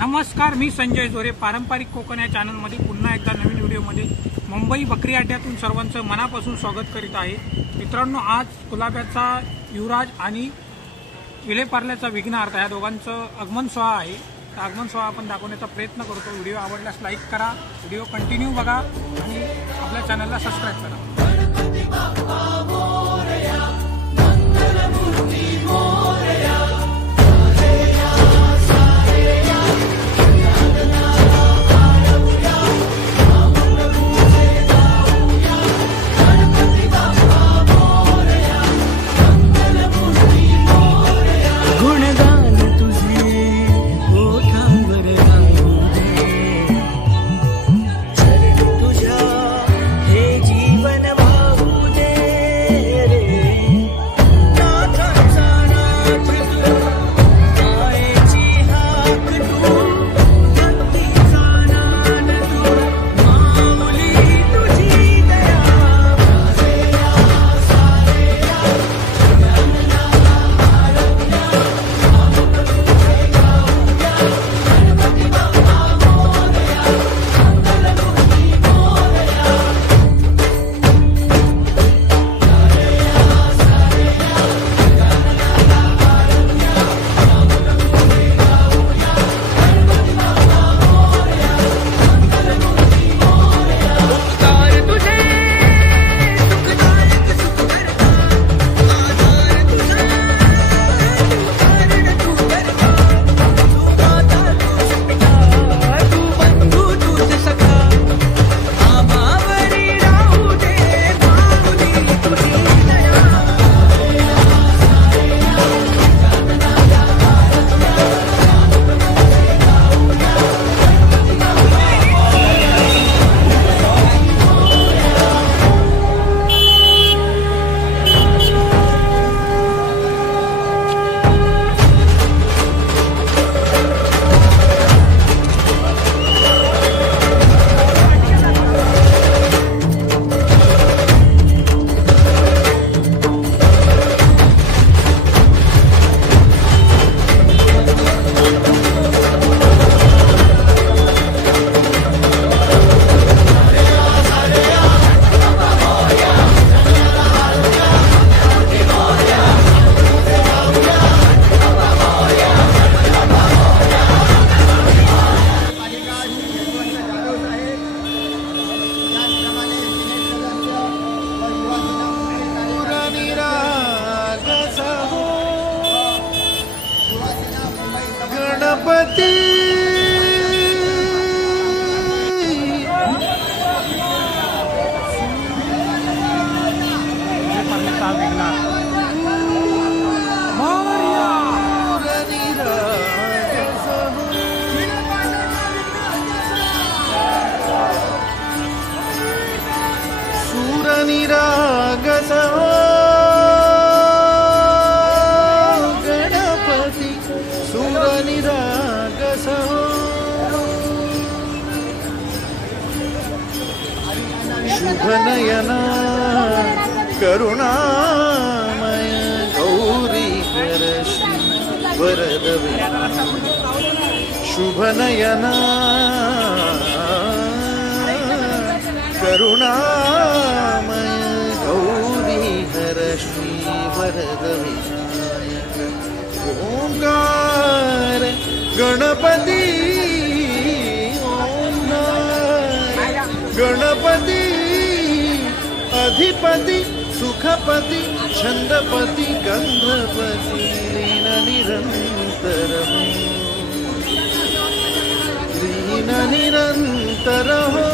नमस्कार, मी संजय जोरे. पारंपरिक कोकण या चॅनलमध्ये पुन्हा एकदा नवीन व्हिडिओमध्ये मुंबई बकरी अड्ड्यातून सर्वांचं मनापासून स्वागत करीत आहे. मित्रांनो, आज गुलाब्याचा युवराज आणि विलेपार्ल्याचा विघ्नहर्ता या दोघांचं आगमन सोहळा आहे. तर आगमन सोहळा आपण दाखवण्याचा प्रयत्न करतो. व्हिडिओ आवडल्यास लाईक करा, व्हिडिओ कंटिन्यू बघा आणि आपल्या चॅनलला सबस्क्राईब करा. शुभनयना करुणामय गौरी हरश्री वरदवे. शुभनयना करुणामय गौरी हरश्री वरदवे. ओंकार गणपती, ओंकार गणपती, अधिपति सुखपति छंदपति गंधपति लीन निरंतर हो.